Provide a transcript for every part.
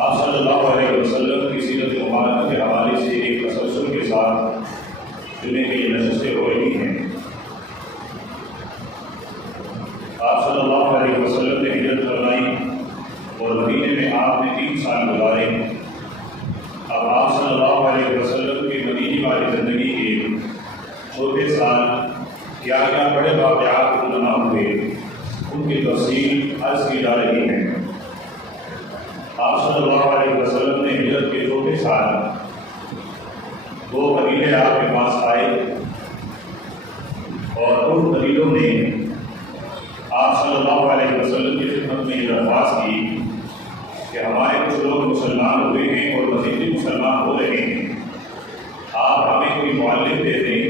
آپ صلی اللہ علیہ وسلم کی سیرت مبارکہ کے حوالے سے ایک تسلسل کے ساتھ جمعے کی نشستیں ہو رہی ہیں۔ آپ صلی اللہ علیہ وسلم نے ہجرت فرمائی اور مدینے میں آپ نے 3 سال گزارے۔ اب آپ صلی اللہ علیہ وسلم کی مدینی والی زندگی کے چھوٹے سال کیا کیا بڑے واقعات رونما ہوئے، ان کی تفصیل عرض کی جا رہی ہے۔ آپ صلی اللہ علیہ وسلم نے ہجرت کے چھوٹے سال 2 قبیلے آپ کے پاس آئے اور ان قبیلوں نے آپ صلی اللہ علیہ وسلم کی خدمت میں یہ درخواست کی کہ ہمارے کچھ لوگ مسلمان ہوئے ہیں اور مزید بھی مسلمان ہو رہے ہیں، آپ ہمیں کوئی معلم دے دیں،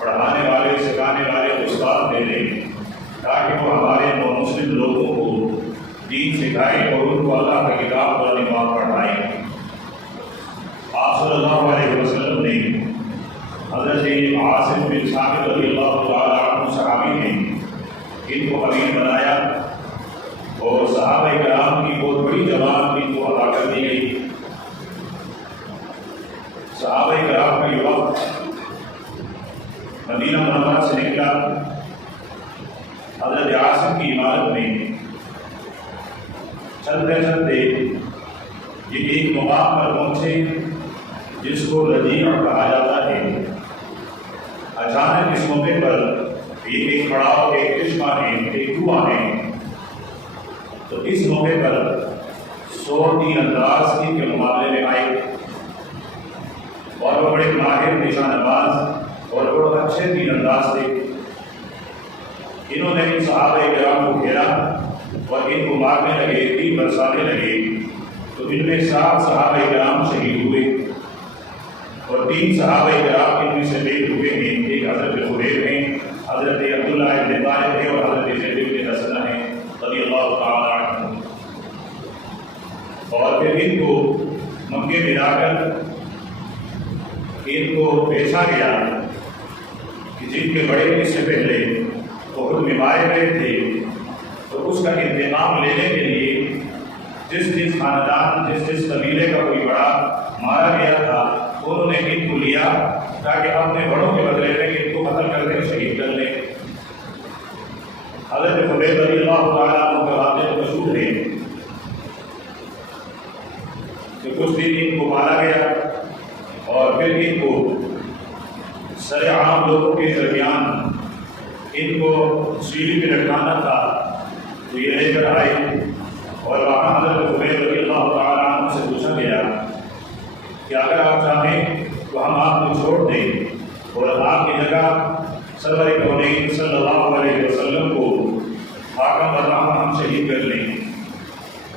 پڑھانے والے سکھانے والے استاد دے دیں تاکہ وہ ہمارے مسلم لوگوں کو دین سکھائیں اور ان کو اللہ کا کتاب قرآن پاک پڑھائیں۔ آپ صلی اللہ علیہ وسلم نے حضرت عاصم بن ثابت رضی اللہ تعالیٰ عنہ صحابی ہیں، ان کو امیر بنایا اور صحابہ کرام کی بہت بڑی جماعت ان کو عطا کر دی گئی۔ صحابہ کرام کا یہ وقت مدینہ منورہ سے نکلا، حضرت عاصم کی عمارت میں چلتے چلتے یہ ایک مقام پر پہنچے جس کو رجیع کہا جاتا ہے۔ اچانک اس موقع پر یہ ایک پڑاؤ، ایک چشمہ ہے، ایک کنواں ہے، تو اس موقع پر 100 تیر انداز ان کے مقابلے میں آئے اور وہ بڑے ماہر نشان نواز اور بڑے اچھے تیر انداز تھے۔ انہوں نے ان صحابہ کرام کو گھیرا اور ان کو مارنے لگے، تیر برسانے لگے، تو ان میں 7 صحابہ کرام شہید ہوئے اور 3 صحابہ کرام ان میں سے شہید ہوئے ہیں۔ ایک حضرت خبیب ہیں، حضرت عبداللہ بن طالب ہیں اور حضرت زید بن حسنہ ہیں رضی اللہ تعالیٰ عنہ۔ اور پھر ان کو مکے میں لا کر ان کو بیچا گیا کہ جن کے بڑے اس سے پہلے بہت مارے گئے تھے، تو اس کا انتقام لینے کے لیے جس خاندان جس قبیلے کا کوئی بڑا مارا گیا تھا انہوں نے ان کو لیا تاکہ اپنے بڑوں کے بدلے میں ان کو قتل کر کے شہید کر لیں۔ حضرت خبیب رضی اللہ تعالیٰ عنہ کا واقعہ مشہور ہے کہ کچھ دن ان کو مارا گیا اور پھر ان کو سر عام لوگوں کے درمیان ان کو سیڑھی پہ لٹکانا تھا، تو یہ لے کر آئے اور وہاں حضرت خبیب رضی اللہ تعالیٰ عنہ سے پوچھا گیا کہ اگر آپ چاہیں تو ہم آپ کو چھوڑ دیں اور آپ کی جگہ سرور کونین صلی اللہ علیہ وسلم کو حاکم برہم ہم شہید کر لیں۔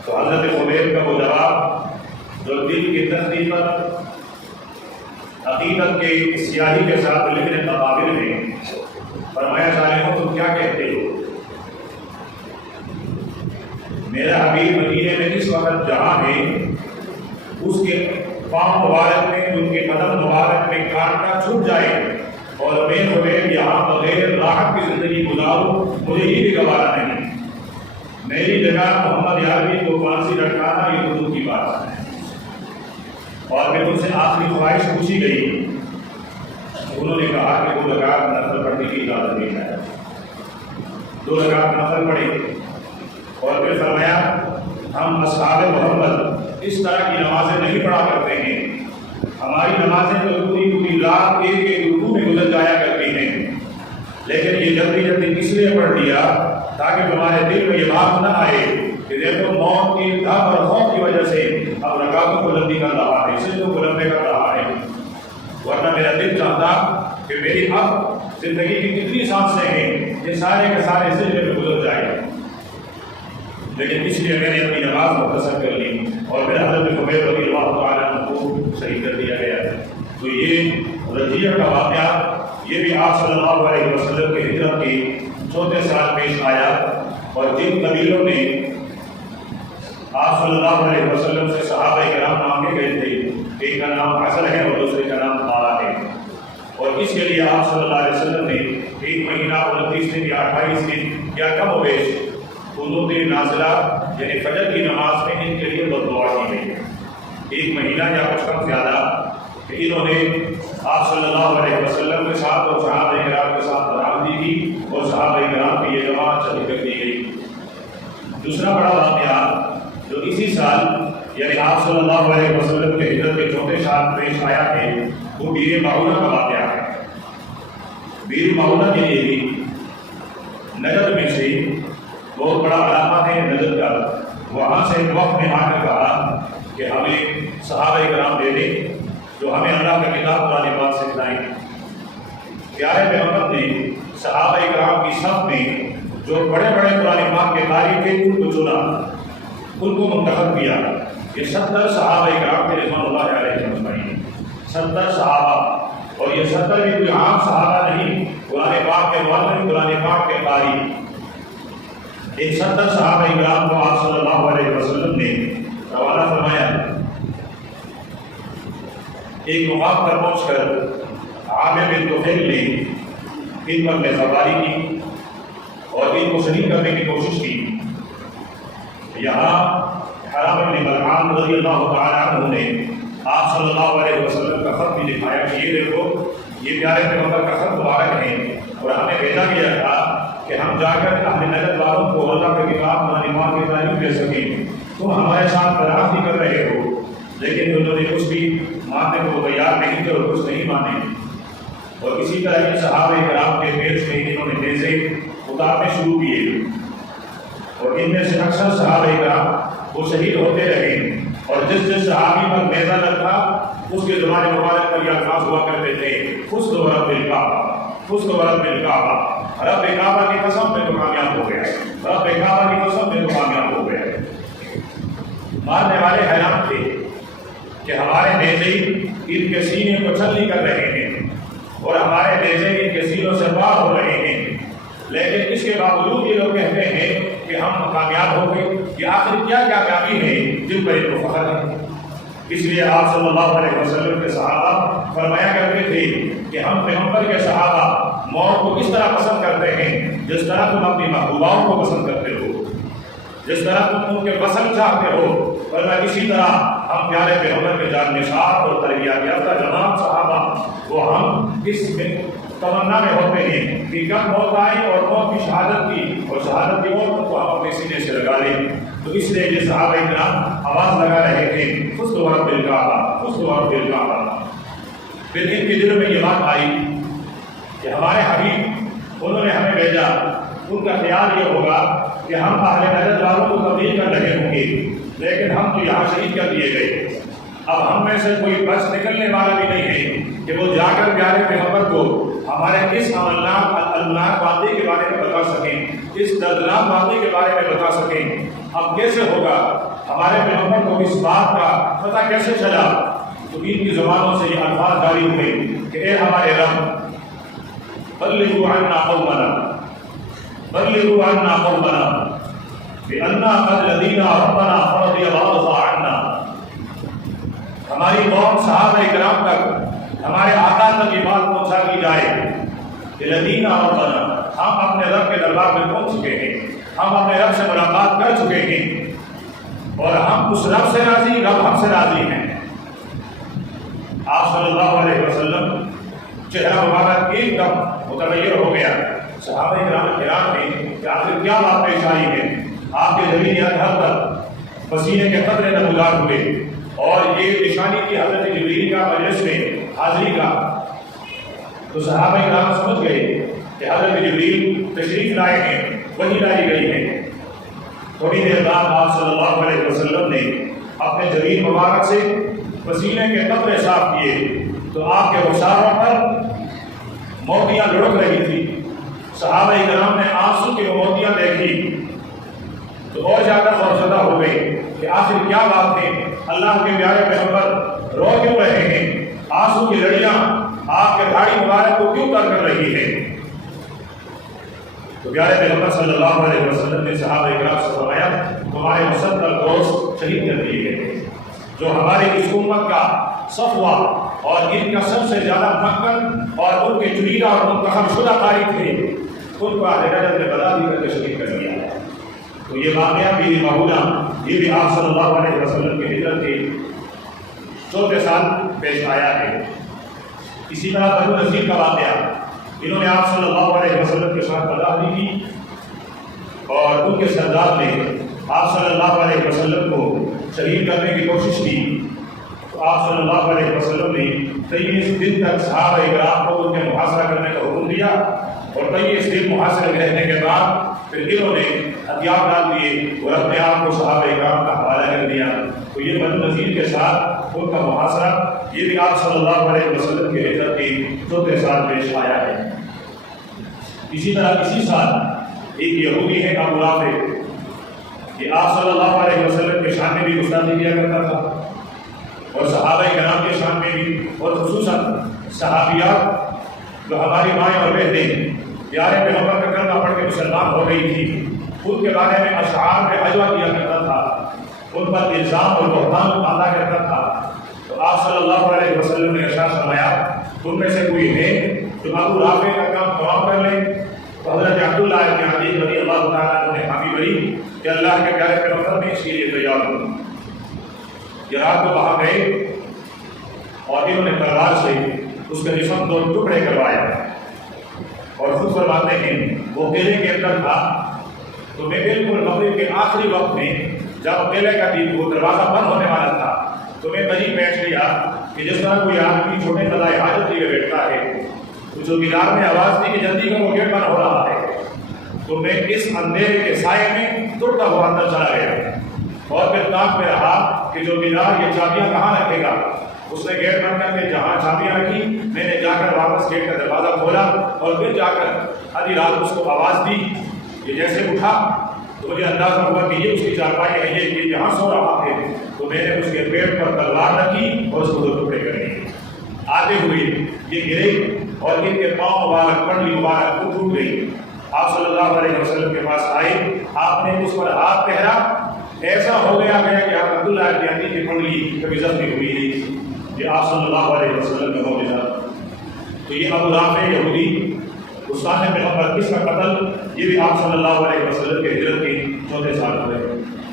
تو حضرت خبیب کا وہ جواب جو دل کی تختی پر حقیقت کے سیاہی کے ساتھ لکھنے کا قابل ہے، فرمایا ظالموں تم کیا کہتے ہو؟ میرا حبیب مدینے میں اس وقت جہاں ہے اس کے پاؤں مبارک میں، ان کے قدم مبارک میں کانٹا چھپ جائے اور میں خبیب یہاں بغیر راحت کی زندگی گزاروں، مجھے یہ بھی گوارا نہیں۔ میری جگہ محمد یاروی کو پھانسی لٹکانا یہ حدود کی بات ہے۔ اور پھر ان سے آخری خواہش پوچھی گئی، انہوں نے کہا کہ 2 رکعت نفل پڑھنے کی اجازت دی ہے۔ 2 رکعت نفل پڑھے اور پھر فرمایا ہم اصحاب محمد اس طرح کی نمازیں نہیں پڑھا کرتے ہیں، ہماری نمازیں تو پوری رات ایک رکوع میں گزر جایا کرتی ہیں، لیکن یہ جلدی اس لیے پڑھ دیا تاکہ تمہارے دل میں یہ بات نہ آئے کہ دیکھو موت کی ڈر اور خوف کی وجہ سے اب رکعتوں کو لمبی کر رہا ہے، سجدوں کو لمبے کر رہا ہے، ورنہ میرا دل چاہتا کہ میری اب زندگی کی کتنی سانسیں ہیں یہ سارے کے سارے سجدے میں گزر جائے، لیکن اس لیے میں نے اپنی نماز مختصر کر لی اور پھر حضرت خبیب رضی اللہ تعالیٰ عنہ کو شہید کر دیا گیا۔ تو یہ رجیع کا واقعہ یہ بھی آپ صلی اللہ علیہ وسلم کی ہجرت کے چوتھے سال پیش آیا، اور جن قبیلوں نے آپ صلی اللہ علیہ وسلم سے صحابہ کرام مانگے گئے تھے، ایک کا نام حسن ہے اور دوسرے کا نام طارا ہے، اور اس کے لیے آپ صلی اللہ علیہ وسلم نے 1 مہینہ 29 دن یا 28 دن یا کم و بیش قنوت نازلہ یعنی فجر کی نماز میں ان کے لیے بد دعا کی گئی ہے۔ یا کچھ کم زیادہ کہ انہوں نے آپ صلی اللہ علیہ وسلم کے ساتھ اور صحابہ کرام کے ساتھ برابری کی اور صحابہ کرام کی یہ جماعت شریک کر دی گئی۔ دوسرا بڑا واقعہ جو اسی سال یعنی آپ صلی اللہ علیہ وسلم کے ہجرت کے چوتھے سال پیش آیا ہے وہ بیر معونہ کا واقعہ ہے۔ بیر معونہ کے لیے بھی نجد میں سے بہت بڑا علاقہ ہے نجد کا، وہاں سے ایک وقت نے آ کر کہا کہ ہمیں صحابہ کرام دے دیں جو ہمیں اللہ کا کتاب قرآن پاک سکھائیں۔ پیارے پیغمبر نے صحابہ کرام کی صف میں جو بڑے بڑے قرآن پاک کے قاری تھے ان کو چنا، ان کو منتخب کیا۔ یہ 70 صحابہ کرام تھے رضوان اللہ علیہ اجمعین، 70 صحابہ، اور یہ 70 بھی کوئی عام صحابہ نہیں، قرآن پاک کے معلم، قرآن پاک کے قاری۔ ان 70 صحابہ کرام کو آپ صلی اللہ علیہ وسلم نے روانہ فرمایا۔ ایک مقام پر پہنچ کر عامر بن طفیل نے ان پر میزبانی کی اور ان کو شریک کرنے کی کوشش کی۔ یہاں حرام بن ملعان رضی اللہ تعالیٰ عنہ نے آپ صلی اللہ علیہ وسلم کا خط بھی دکھایا کہ یہ دیکھو یہ پیارے پیغمبر کا خط مبارک ہے، اور ہمیں بھیجا گیا تھا کہ ہم جا کر اہل نجد والوں کو اللہ کے کتاب قرآن پاک کی تعلیم دے سکیں۔ تم ہمارے ساتھ برابر نہیں کر رہے ہو، لیکن انہوں نے کچھ بھی ماننے کو تیار نہیں تھے اور کچھ نہیں مانے، اور اسی طرح ان صحابہ کرام کے پیش میں انہوں نے نیزے اتارنے شروع کیے، اور ان میں سے اکثر صحابہ کرام وہ شہید ہوتے رہے، اور جس جس صحابی پر نیزہ لگا اس کے زبان مبارک پر یہ الفاظ ہوا کرتے تھے فزت ورب الکعبہ، فزت ورب الکعبہ، رب کعبہ کی قسم میں تو کامیاب ہو گیا، رب کعبہ کی قسم میں تو کامیاب ہو گیا۔ مارنے والے حیران تھے کہ ہمارے نیزے ان کے سینے کو چھلنی کر رہے ہیں اور ہمارے نیزے ان کے سینوں سے پار ہو رہے ہیں، لیکن اس کے باوجود یہ لوگ کہتے ہیں کہ ہم کامیاب ہو گئے۔ کہ آخر کیا کامیابی ہے جن پر ان کو فخر ہے؟ اس لیے آپ صلی اللہ علیہ وسلم کے صحابہ فرمایا کرتے تھے کہ ہم پیغمبر کے صحابہ موت کو اس طرح پسند کرتے ہیں جس طرح تم اپنی محبوباؤں کو پسند کرتے ہو، جس طرح تم ان کے پسند چاہتے ہو، ورنہ اسی طرح ہم پیارے پیغمبر کے جان نثار اور تربیت یافتہ جماعت صحابہ وہ ہم اس میں تمنا میں ہوتے ہیں کہ کب موت آئے اور موت کی شہادت کی، اور شہادت کی موت کو ہم اپنے سینے سے لگا لیں۔ تو اس لیے یہ صحابہ کرام آواز لگا رہے تھے فزت ورب الکعبہ، فزت ورب الکعبہ۔ پھر ان کے دل میں یہ بات آئی کہ ہمارے حبیب انہوں نے ہمیں بھیجا، ان کا خیال یہ ہوگا کہ ہم اہل نجد والوں کو تبلیغ کر رہے ہوں گے، لیکن ہم تو یہاں شہید کر دیے گئے۔ اب ہم میں سے کوئی بچ نکلنے والا بھی نہیں ہے کہ وہ جا کر پیارے پیغمبر کو ہمارے اس المناک واقعے کے بارے میں بتا سکیں، اس دردناک واقعے کے بارے میں بتا سکیں۔ اب کیسے ہوگا؟ ہمارے پیغمبر کو اس بات کا پتہ کیسے چلا؟ تو ان کی زبانوں سے یہ الفاظ جاری ہوئے کہ اے ہمارے رب بلغوا عنا قومنا، بلغوا عنا قومنا بأننا قد لدينا ربنا فرضي الله عنا۔ ہماری قوم صحابہ کرام تک ہمارے آقا تک یہ بات پہنچا دی جائے کہ لدینا ربنا، ہم اپنے رب کے دربار میں پہنچ چکے ہیں، ہم اپنے رب سے ملاقات کر چکے ہیں، اور ہم اس رب سے راضی، رب ہم سے راضی ہیں۔ آپ صلی اللہ علیہ وسلم چہرہ مبارک ایک دم متغیر ہو گیا۔ صحابہ کرام حیران ہیں کہ آخر کیا بات پیش آئی ہے۔ آپ کے جبین اطہر پر پسینے کے قطرے نمودار ہوئے، اور یہ نشانی کی حضرت جبریل کا مجلس میں حاضری کا۔ تو صحابہ کرام سمجھ گئے کہ حضرت جبریل تشریف لائے ہیں، وہی لائی گئی ہے۔ تھوڑی دیر بعد آپ صلی اللہ علیہ وسلم نے اپنے جبین مبارک سے پسینے کے قطرے صاف کیے، تو آپ کے رخساروں پر موتیاں لڑک رہی تھی۔ صحابہ کرام نے آنسو کی موتیاں دیکھی تو اور زیادہ خوفزدہ ہو گئے کہ آخر کیا بات ہے، اللہ کے پیارے پیغمبر رو کیوں رہے ہیں، آنسو کی لڑیاں آپ کے داڑھی مبارک کو کیوں تر کر رہی ہے؟ تو پیارے پیغمبر صلی اللہ علیہ وسلم نے صحابہ کرام سے فرمایا تمہارے مسلسل دوست شہید کر دیے گئے، جو ہماری اس امت کا صفوہ اور ان کا سب سے زیادہ مکن اور ان کے چنیدہ اور منتخب شدہ قاری تھے، ان کو اہل نجد نے بتا دی کر کے شہید کر دیا۔ تو یہ واقعہ بھی معمولہ، یہ بھی آپ صلی اللہ علیہ وسلم کی ہجرت کے چوتھے سال پیش آیا ہے۔ اسی طرح بنو نذیر کا واقعہ، انہوں نے آپ صلی اللہ علیہ وسلم کے ساتھ غداری کی اور ان کے سردار نے آپ صلی اللہ علیہ وسلم کو شہید کرنے کی کوشش کی، تو آپ صلی اللہ علیہ وسلم نے 23 دن تک صحابہ کرام کو ان کے محاصرہ کرنے کا حکم دیا، اور 23 دن محاصرے میں رہنے کے بعد پھر انہوں نے ہتھیار ڈال دیے اور اپنے آپ کو صحابہ کرام کا حوالہ کر دیا۔ تو یہ بنو نذیر کے ساتھ ان کا محاصرہ، یہ بھی آپ صلی اللہ علیہ وسلم کی ہجرت کے چوتھے سال پیش آیا ہے۔ اسی طرح اسی سال ایک یہودی ہے ابو رافع، یہ آپ صلی اللہ علیہ وسلم کے شان میں بھی گستاخی کیا کرتا تھا اور صحابہ کرام کے شان میں بھی، اور خصوصاً صحابیات جو ہماری مائیں اور بہنیں پیارے پیغمبر کا کلمہ پڑھ کے مسلمان ہو گئی تھی، ان کے بارے میں اشعار میں عجوہ کیا کرتا تھا، ان پر الزام اور بہتان ڈالا کرتا تھا۔ تو آپ صلی اللہ علیہ وسلم نے ارشاد فرمایا ان میں سے کوئی ہے جو ابو رافع کا کام تمام کر لے؟ تو حضرت عبداللہ بن علی رضی اللہ تعالیٰ عنہ نے حامی بری کہ اللہ کے پیارے پیغمبر نے اس کے لیے تیار ہوں۔ یہ رات کو وہاں گئے اور انہوں نے تلوار سے اس کے جسم 2 ٹکڑے کروایا، اور خود فرماتے ہیں وہ قلعے کے اندر تھا، تو میں بالکل مغرب کے آخری وقت میں جب قلعے کا وہ دروازہ بند ہونے والا تھا تو میں قریب بیٹھ لیا کہ جس طرح کوئی آدمی چھوٹے قضائے حاجت لیے بیٹھتا ہے، تو جو دیدار میں آواز دی کہ جلدی کرو گیٹ بند ہو رہا ہے، تو میں اس اندھیرے کے سائے میں دوڑتا ہوا اندر چلا گیا اور پھر تاک میں رہا کہ جو دیدار یہ چابیاں کہاں رکھے گا۔ اس نے گیٹ بند کر کے جہاں چابیاں رکھی، میں نے جا کر واپس گیٹ کا دروازہ کھولا اور پھر جا کر آدھی رات اس کو آواز دی کہ جیسے اٹھا تو مجھے اندازہ ہوا کہ یہ اس کی چارپائی ہے، یہ یہاں سو رہا ہے، تو میں نے اس کے پیٹ پر تلوار رکھی اور اس کو 2 ٹکڑے کر دیے۔ آتے ہوئے یہ گرے اور ان کے پاؤں مبارک، پنڈلی مبارک وہ ٹوٹ گئی۔ آپ صلی اللہ علیہ وسلم کے پاس آئے، آپ نے اس پر ہاتھ پہرا، ایسا ہو گیا کہ آپ عبداللہ بن علی کی پنڈلی کبھی زخمی ہوئی نہیں۔ یہ آپ صلی اللہ علیہ وسلم کا معجزہ۔ تو یہ ابو رافع یہودی استاد پیغمبر کس کا قتل، یہ بھی آپ صلی اللہ علیہ وسلم کے ہجرت کے چوتھے سال ہوئے،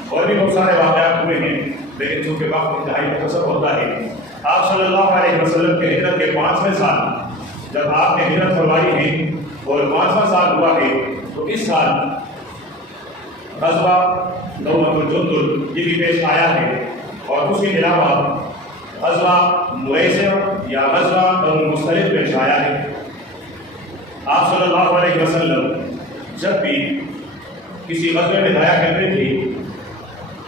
اور بھی بہت سارے واقعات ہوئے ہیں، لیکن چونکہ وقت انتہائی مختصر ہوتا ہے۔ آپ صلی اللہ علیہ وسلم کے ہجرت کے 5ویں سال جب آپ نے ہجرت فرمائی ہے اور 5واں سال ہوا ہے، تو اس سال غزوہ دومۃ الجندل یہ بھی پیش آیا ہے، اور اس کے علاوہ غزوہ مریسع یا غزوہ بنو المصطلق پیش آیا ہے۔ آپ صلی اللہ علیہ وسلم جب بھی کسی غزوے میں جایا کرتے تھے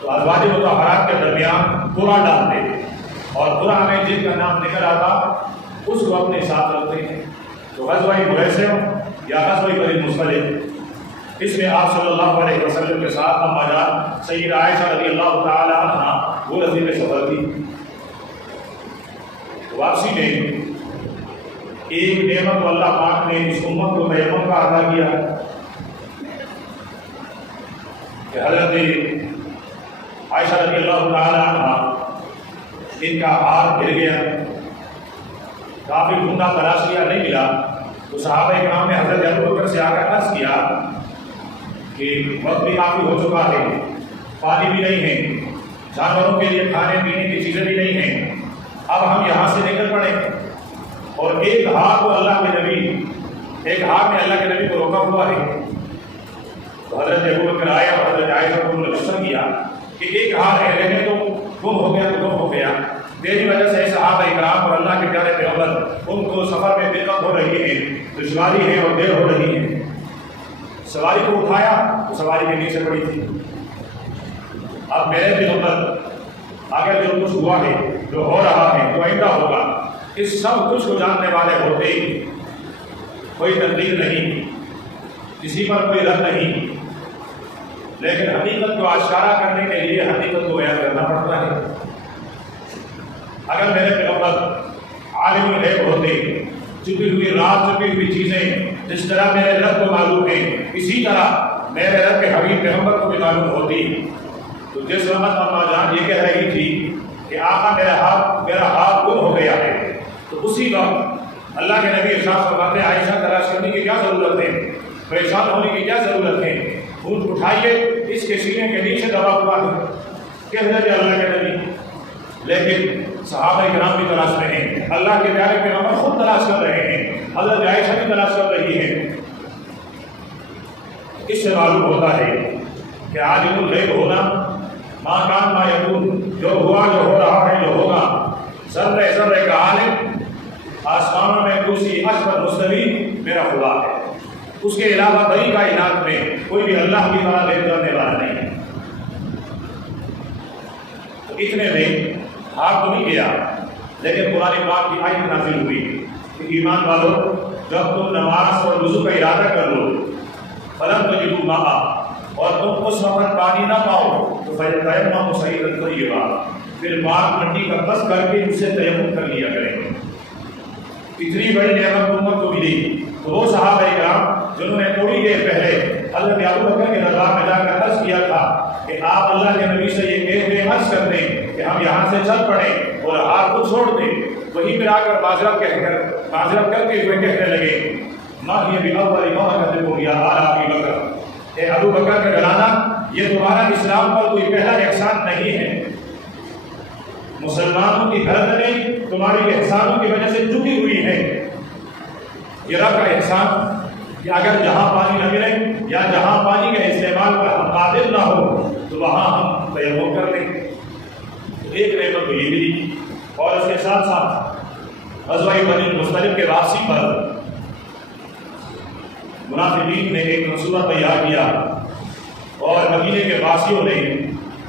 تو ازواج مطہرات کے درمیان قرعہ ڈالتے، اور قرعہ میں جن کا نام نکل آتا اس کو اپنے ساتھ رکھتے ہیں۔ تو غزوہ مریسع یا غزوہ بنو المصطلق، اس میں آپ صلی اللہ علیہ وسلم کے ساتھ اما جان سیدہ عائشہ رضی اللہ تعالی عنہ وہ رضی میں سفر تھی۔ واپسی میں ایک نعمت اللہ پاک نے اس امت کو تیمم کا عطا کیا کہ حضرت عائشہ رضی اللہ تعالی عنہ ان کا ہاتھ گر گیا، کافی ڈھونڈا تلاش کیا، نہیں ملا، تو صحابہ کرام نے حضرت ابوبکر سے آ کر عرض کیا کہ وقت بھی کافی ہو چکا ہے، پانی بھی نہیں ہے، جانوروں کے لیے کھانے پینے کی چیزیں بھی نہیں ہیں، اب ہم یہاں سے نکل پڑے، اور ایک ہاتھ کو اللہ کے نبی، ایک ہاتھ میں اللہ کے نبی کو روکا ہوا ہے۔ تو حضرت ابوبکر آیا اور حضرت عائشہ کو مشورہ کیا کہ ایک ہاتھ ہے، رہنے تو گم ہو گیا تو گم ہو گیا، تیری وجہ سے صحابہ کرام اور اللہ کے پیارے پیغمبر ان کو سفر میں دقت ہو رہی ہے، دشواری ہے اور دیر ہو رہی ہے۔ سواری کو اٹھایا تو سواری کے نیچے پڑی تھی۔ اب میرے پیغمبر اگر جو کچھ ہوا ہے، جو ہو رہا ہے، جو آئندہ ہوگا، اس سب کچھ کو جاننے والے ہوتے، کوئی تقدیر نہیں، کسی پر کوئی رد نہیں، لیکن حقیقت کو آشکارا کرنے کے لیے حقیقت کو بیان کرنا پڑتا ہے۔ اگر میرے پیغمبر عالم الغیب ہوتے، چھپی ہوئی رات، چھپی ہوئی چیزیں جس طرح میرے رب کو معلوم ہے، اسی طرح میرے رب کے حبیب پیغمبر کو بھی معلوم ہوتی، تو جس وقت اما جان یہ کہہ رہی تھی کہ آقا میرا ہاتھ گم ہو گیا ہے، تو اسی وقت اللہ کے نبی ارشاد فرماتے ہیں عائشہ تلاش کرنے کی کیا ضرورت ہے، پریشان ہونے کی کیا ضرورت ہے، اونٹ اٹھائیے، اس کے سینے کے نیچے دبا ہوا ہے، کہہ دے اللہ کے نبی۔ لیکن صحابہ کرام بھی تلاش میں ہیں، اللہ کے پیارے پیغمبر خود تلاش کر رہے ہیں، حضرت عائشہ بھی تلاش کر رہی ہے۔ اس سے معلوم ہوتا ہے کہ عالم الغیب ہونا، ما کان ما یکون، جو ہوا، جو ہو رہا ہے، جو ہوگا، ذرے ذرے کا عالم، آسمانوں میں کرسی عرش پر مستوی میرا خدا ہے، اس کے علاوہ بڑی کائنات میں کوئی بھی اللہ کی طرح غیب کرنے والا نہیں ہے۔ تو اتنے میں ہار تو نہیں گیا، لیکن قرآن پاک کی آیت نازل ہوئی کہ ایمان والو، جب تم نماز اور وضو کا ارادہ کر لو، فلم تجدوا ماء، اور تم اس وقت پانی نہ پاؤ، تو فَيَتَيَمَّمُوا صَعِيدًا طَيِّبًا، پھر پاک مٹی کا بس کر کے ان سے تیمم کر لیا کریں۔ اتنی بڑی نعمت امت کو ملی، تو وہ صحابہ کرام جنہوں نے تھوڑی دیر پہلے حضرت ابو بکر کے دربار میں جا کر عرض کیا تھا کہ آپ اللہ کے نبی سے یہ کہہ دیں، عرض کر دیں کہ ہم یہاں سے چل پڑیں اور ہار کو چھوڑ دیں، وہیں پہ آ کر معذرت کرتے ہوئے کہنے لگے، ما ہی بأول موعظتکم یا آل ابی بکر، اے ابو بکر کا گھرانہ، یہ تمہارا اسلام پر کوئی پہلا احسان نہیں ہے، مسلمانوں کی گردنیں تمہاری احسانوں کی وجہ سے جھکی ہوئی ہیں، یہ رب کا احسان کہ اگر جہاں پانی نہ ملے یا جہاں پانی کے استعمال پر ہم قادر نہ ہو تو وہاں ہم تیمم کر لیں۔ ایک نعمت تو یہ ملی، اور اس کے ساتھ ساتھ غزوہ بنی المصطلق کے واپسی پر منافقین نے ایک منصوبہ تیار کیا، اور مدینے کے واسیوں نے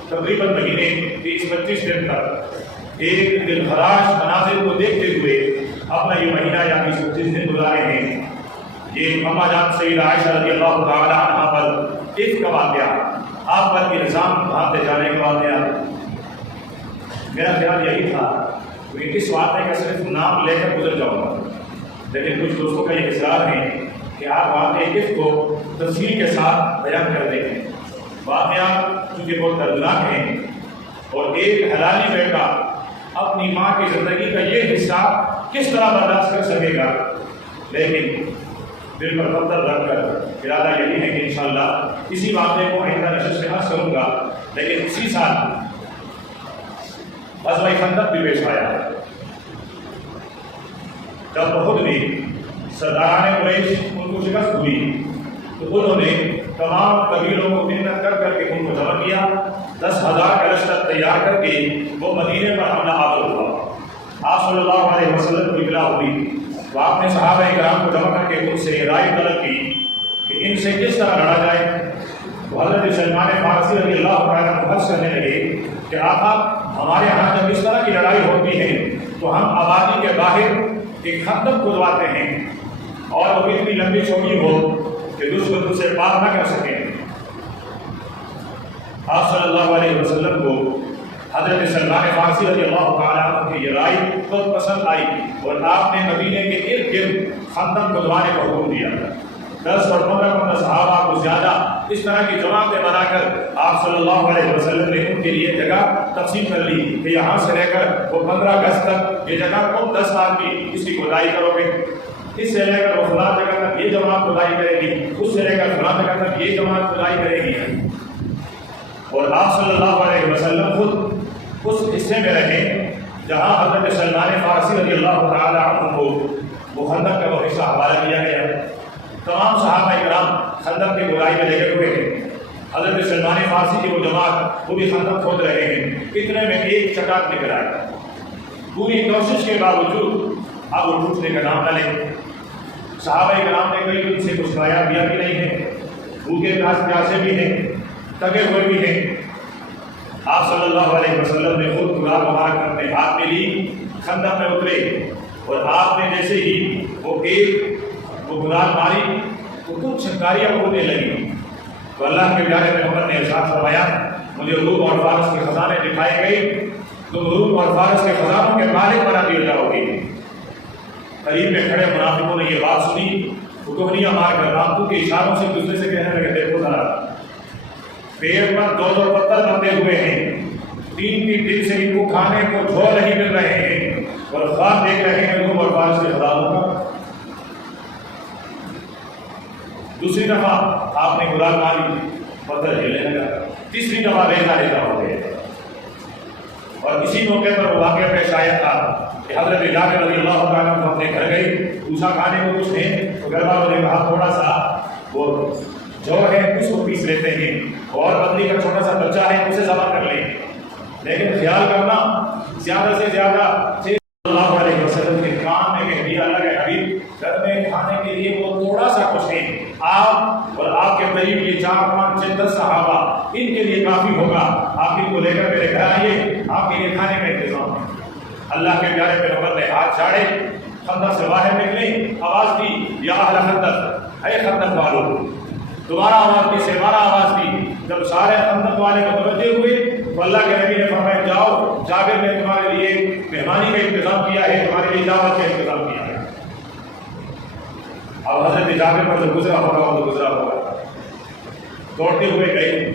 تقریباً مہینے 30-25 دن تک ایک دل خراش مناظر کو دیکھتے ہوئے اپنا یہ مہینہ یعنی 36 دن گزارے ہیں۔ یہ اما جان سیدہ عائشہ رضی اللہ تعالی عنہ پر ایک کا واقعہ، آپ پر الزام بھاگتے جانے کا واقعہ، میرا خیال یہی تھا کہ اس واقعے کا صرف نام لے کر گزر جاؤں گا، لیکن کچھ دوستوں کا یہ اصرار ہے کہ آپ واقعے کو تفصیل کے ساتھ بیان کر دیں۔ واقعہ چونکہ بہت دردناک ہے، اور ایک حلالی بیٹا اپنی ماں کی زندگی کا یہ حصہ کس طرح برداشت کر سکے گا، لیکن دل پر پتھر رکھ کر ارادہ یہی ہے کہ انشاءاللہ اسی واقعے کو آئندہ نشست میں عرض کروں گا۔ لیکن اسی سال غزوہ خندق بھی پیش آیا، جب بہت بھی سرداران قریش ان کو شکست ہوئی تو انہوں نے تمام قبیلوں کو محنت کر کر کے ان کو جمع کیا، 10,000 کا لشکر تیار کر کے وہ مدینے پر حملہ آور ہوا۔ آپ صلی اللہ علیہ وسلم کو اطلاع ہوئی تو آپ نے صحابہ کرام کو جمع کر کے ان سے رائے طلب کی کہ ان سے کس طرح لڑا جائے۔ تو حضرت سلمان فارسی رضی اللہ عنہ عرض کرنے لگے کہ آقا، ہمارے ہاں جب اس طرح کی لڑائی ہوتی ہے تو ہم آبادی کے باہر ایک خندق کھدواتے ہیں، اور وہ اتنی لمبی چوڑی ہو کہ دشمن ان سے پار نہ کر سکیں۔ آپ صلی اللہ علیہ وسلم کو حضرت سلمان فارسی رضی اللہ تعالیٰ عنہ کی یہ رائے بہت پسند آئی، اور آپ نے مدینے کے ارد گرد خندق کھدوانے کا حکم دیا۔ 10 اور 15 صحابہ کو زیادہ اس طرح کی جماعتیں بنا کر آپ صلی اللہ علیہ وسلم نے ان کے لیے جگہ تقسیم کر لی کہ یہاں سے لے کر وہ 15 گز تک یہ جگہ تم 10 آدمی اس کی کھدائی کرو گے، اس سے لے کر وہ فلاں جگہ تک یہ جماعت کھدائی کرے گی، اس سے لے کر فلاں جگہ تک یہ جماعت کھدائی کرے گی۔ اور آپ صلی اللہ علیہ وسلم خود اس حصے میں رہے جہاں حضرت سلمان فارسی رضی اللہ تعالیٰ عنہ کو وہ خندق کا وہ حصہ حوالہ کیا گیا۔ تمام صحابہ کرام خندق کی کھدائی میں لگے ہوئے ہیں، حضرت سلمان فارسی کی وہ جماعت وہ بھی خندق کھود رہے ہیں۔ اتنے میں ایک چٹان نکل آیا، پوری کوشش کے باوجود اب وہ ٹوٹنے کا نام نہ لے۔ صحابہ کرام نے کئی دن سے کچھ کھایا پیا بھی نہیں ہے، بھوکے پیاسے بھی ہیں، تھکے ہوئے بھی ہیں۔ آپ صلی اللہ علیہ وسلم نے خود گلاب مبارک اپنے ہاتھ میں لی، خندق میں اترے، اور آپ نے جیسے ہی وہ گلاب ماری تو کچھ چنگاریاں اڑنے لگی، تو اللہ کے پیارے پیغمبر نے ارشاد فرمایا، مجھے روم اور فارس کے خزانے دکھائے گئے، تم روم اور فارس کے خزانوں کے مالک بنا دیے جاؤ گے۔ قریب میں کھڑے منافقوں نے یہ بات سنی، وہ ٹہنیاں مار کر رامتوں کے اشاروں سے دوسرے سے کہنے لگے، دیکھو ذرا پیڑ پر 2 پتھر بندھے ہوئے ہیں، 3 دن سے ان کو کھانے کو جھول نہیں مل رہے ہیں، اور خواب دیکھ رہے ہیں روم اور فارس کے خزانوں کا۔ دوسری دفعہ آپ نے گلاب ماری، پتھر ہلنے لگا، تیسری دفعہ ریزہ ہو گئے۔ اور اسی موقع پر وہ واقعہ پیش آیا تھا کہ حضرت جابر رضی اللہ تعالیٰ عنہ اپنے گھر گئی، پوچھا کھانے کو کچھ ہے، تو گھر والوں نے کہا تھوڑا سا وہ جو ہے اس کو پیس لیتے ہیں، اور بکری کا چھوٹا سا بچہ ہے اسے ذبح کر لیں، لیکن خیال کرنا زیادہ سے زیادہ صلی اللہ علیہ وسلم کے کام میں کہہ دیا اللہ کے حبیب گھر میں کھانے کے لیے وہ تھوڑا سا کچھ ہے، آپ اور آپ کے قریب یہ 4 5 6 10 صحابہ ان کے لیے کافی ہوگا، آپ ان کو لے کر میرے گھر آئیے، آپ کے لیے کھانے کا انتظام ہے۔ اللہ کے پیارے پیغمبر نے ہاتھ چھاڑے، خندق سے باہر نکلے، آواز دی یا اہل خندق، اے خندق والو، دوبارہ آواز دی، سیمارہ آواز دی۔ جب سارے خندق والے متوجہ ہوئے تو اللہ کے نبی نے فرمایا جاؤ، جابر نے تمہارے لیے مہمانی کا انتظام کیا ہے، تمہارے لیے دعوت کا انتظام کیا ہے۔ اب حضرت جابر پر جو گزرا ہوگا وہ تو گزرا ہوگا، دوڑتے ہوئے گئے،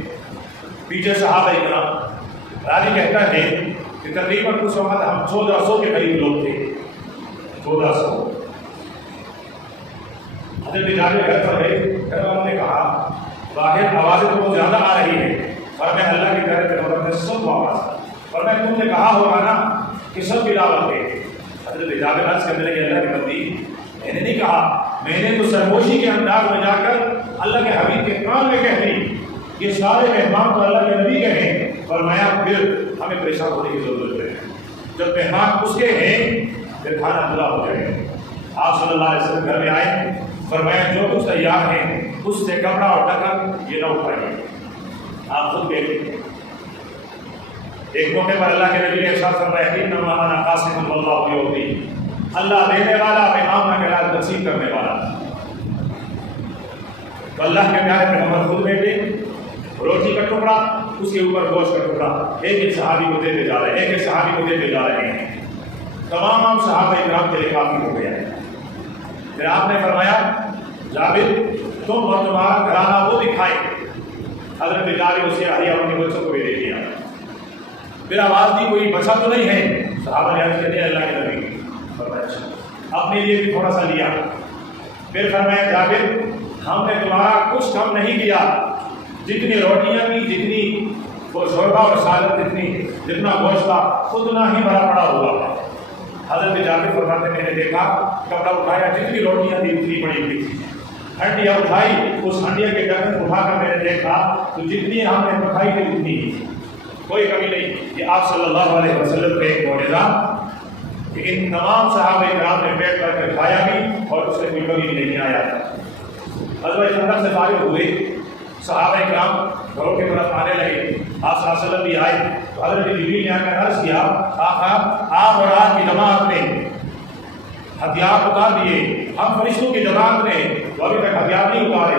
پیچھے صحابہ کرام، راوی کہتا ہے کہ تقریباً اس وقت ہم 1400 کے قریب لوگ تھے، 1400۔ حضرت جابر گھر پر گئے، گھر والوں نے کہا باہر آوازیں تو بہت زیادہ آ رہی ہے، اور میں اللہ کے گھر پیغمبر نے سب آواز، اور میں تم نے کہا ہوگا نا کہ سب کی دعوت ہے۔ حضرت جابر عرض کرنے لگے اللہ کے بندی، میں نے نہیں کہا، میں نے تو سرگوشی کے انداز میں جا کر اللہ کے حبیب کے کان میں کہہ دی، یہ سارے مہمان تو اللہ کے نبی کے ہیں، فرمایا پھر ہمیں پریشان ہونے کی ضرورت ہے، جب مہمان اس کے ہیں پھر کھانا پورا ہو جائے گا۔ آپ صلی اللہ علیہ وسلم گھر میں آئے، فرمایا جو کچھ تیار ہے اس سے کپڑا اور ڈھکن یہ نہ اٹھائیے۔ آپ خود دیکھیں، ایک موقع پر اللہ کے نبی نے ارشاد فرمایا انما انا قاسم واللہ یعطی، اللہ دینے والا، میں آمنا کے بعد تقسیم کرنے والا۔ تو اللہ کے پیارے پیغمبر خود بیٹھے، روٹی کا ٹکڑا، اس کے اوپر گوشت کا ٹکڑا ایک ایک صحابی کو دیتے جا رہے ہیں، ایک ایک صحابی کو دیتے جا رہے ہیں، تمام صحابہ اکرام کے لیے کافی ہو گیا ہے۔ پھر آپ نے فرمایا جابر تم اور تمہارا گھرانہ وہ دکھائے، حضرت جابر اسے اہلیہ اپنے بچوں کو بھی دے دیا۔ پھر آواز دی کوئی بچا تو نہیں ہے، صحابہ نے عرض کر دیا اللہ کے نبی، فرمایا اپنے لیے بھی تھوڑا سا لیا۔ پھر فرمایا جابر ہم نے تمہارا کچھ کم نہیں کیا، جتنی روٹیاں کی، جتنی وہ شوربہ اور سالن، جتنا گوشت تھا اتنا ہی بھرا پڑا ہوا۔ حضرت جابر فرماتے میں نے دیکھا کپڑا اٹھایا، جتنی روٹیاں تھی اتنی بڑی ہوئی تھی، ہنڈیاں اٹھائی، اس ہنڈیا کے ڈھکن اٹھا کر میں نے دیکھا تو جتنی ہم نے پکائی تھی اتنی ہی، کوئی کمی نہیں۔ یہ آپ صلی اللہ علیہ وسلم کا ایک معجزہ کہ ان تمام صحابہ کرام نے پیٹ کر کے کھایا بھی اور اس سے کوئی کمی بھی نہیں آیا۔ غزوہ خندق سے فارغ ہوئے، صحابہ کرام گھروں کی طرف آنے لگے، آپ صلی اللہ علیہ وسلم بھی آئے تو حضرت جبریل نے آ کر عرض کیا آقا آپ اور آپ کی جماعت نے ہتھیار اتار دیے، ہم فرشتوں کی جماعت نے تو ابھی تک ہتھیار نہیں اتارے۔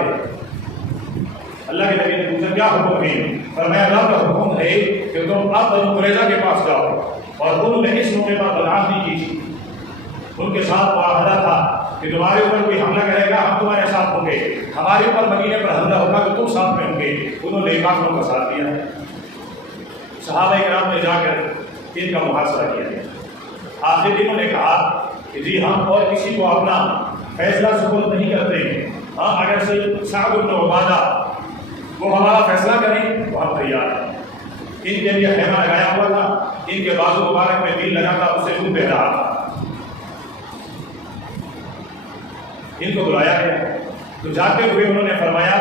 اللہ کے نبی نے پوچھا کیا حکم ہے؟ فرمایا اللہ کا حکم ہے کہ تم اب بنو قریظہ کے پاس جاؤ، اور انہوں نے اس موقع پر بدعات نہیں کی تھی، ان کے ساتھ معاہدہ تھا کہ تمہارے اوپر کوئی حملہ کرے گا ہم تمہارے ساتھ ہوں گے، ہمارے اوپر مدینے پر حملہ ہوگا تو تم ساتھ میں ہوں گے، انہوں نے کافروں کا ساتھ دیا ہے۔ صحابہ کرام نے جا کر ان کا محاصرہ کیا۔ آخر انہوں نے کہا کہ جی ہم اور کسی کو اپنا فیصلہ سپرد نہیں کرتے ہیں، ہاں اگر سعد بن عبادہ وہ ہمارا فیصلہ کریں تو ہم تیار ہیں۔ ان کے لیے خیمہ لگایا ہوا تھا، ان کے بازو مبارک میں تیر لگا تھا، اس سے خون بہ رہا تھا۔ ان کو بلایا گیا تو جاتے ہوئے انہوں نے فرمایا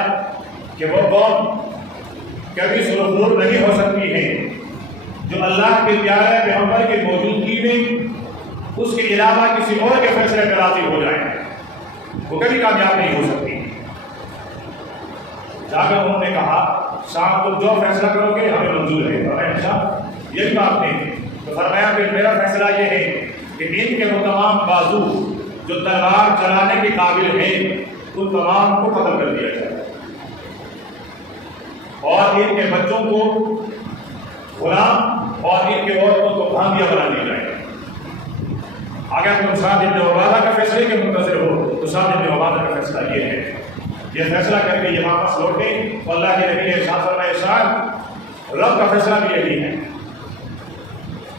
کہ وہ قوم کبھی سرخرو نہیں ہو سکتی ہے جو اللہ کے پیارے پیغمبر کی موجودگی میں اس کے علاوہ کسی اور کے فیصلے پر راضی ہو جائے، وہ کبھی کامیاب نہیں ہو سکتی۔ جا کر انہوں نے کہا شام تم جو فیصلہ کرو گے ہمیں منظور ہے۔ فرمایا اچھا یہی بات نہیں، تو فرمایا پھر میرا فیصلہ یہ ہے کہ ان کے وہ تمام بازو جو تلوار چلانے کے قابل ہیں ان تمام کو ختم کر دیا جائے، اور ان کے بچوں کو غلام اور ان کے عورتوں کو بھانگیاں بنا دی جائے۔ اگر تم سعد بن عبادہ کا فیصلے کے منتظر ہو تو سعد بن عبادہ کا فیصلہ یہ ہے، یہ فیصلہ کر کے یہ واپس لوٹے تو اللہ کے نبی نے ارشاد فرمایا سعد رب کا فیصلہ بھی یہی ہے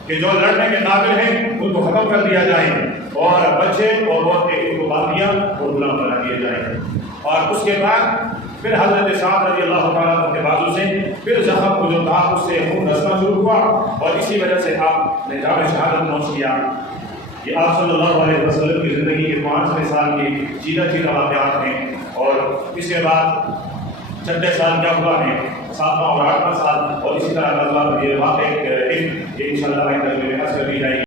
کہ جو لڑنے کے قابل ہیں ان کو ختم کر دیا جائے، اور بچے اور عورتیں ان کو باقیاں اور غلام بنا دیے جائیں، اور اس کے بعد پھر حضرت سعد رضی اللہ تعالیٰ عنہ کے بازو سے پھر زخم کو جو تھا اس سے خون رسنا شروع ہوا، اور اسی وجہ سے آپ نے جام شہادت نوش کیا۔ یہ آپ صلی اللہ علیہ وسلم کی زندگی کے 5ویں سال کے چیدہ واقعات ہیں، اور اس کے بعد 6 سال کیا ہوا ہے، 7واں اور 8واں سال، اور اسی طرح اللہ یہ واقع ان شاء اللہ میں تجربے حاصل کر لی جائے گی۔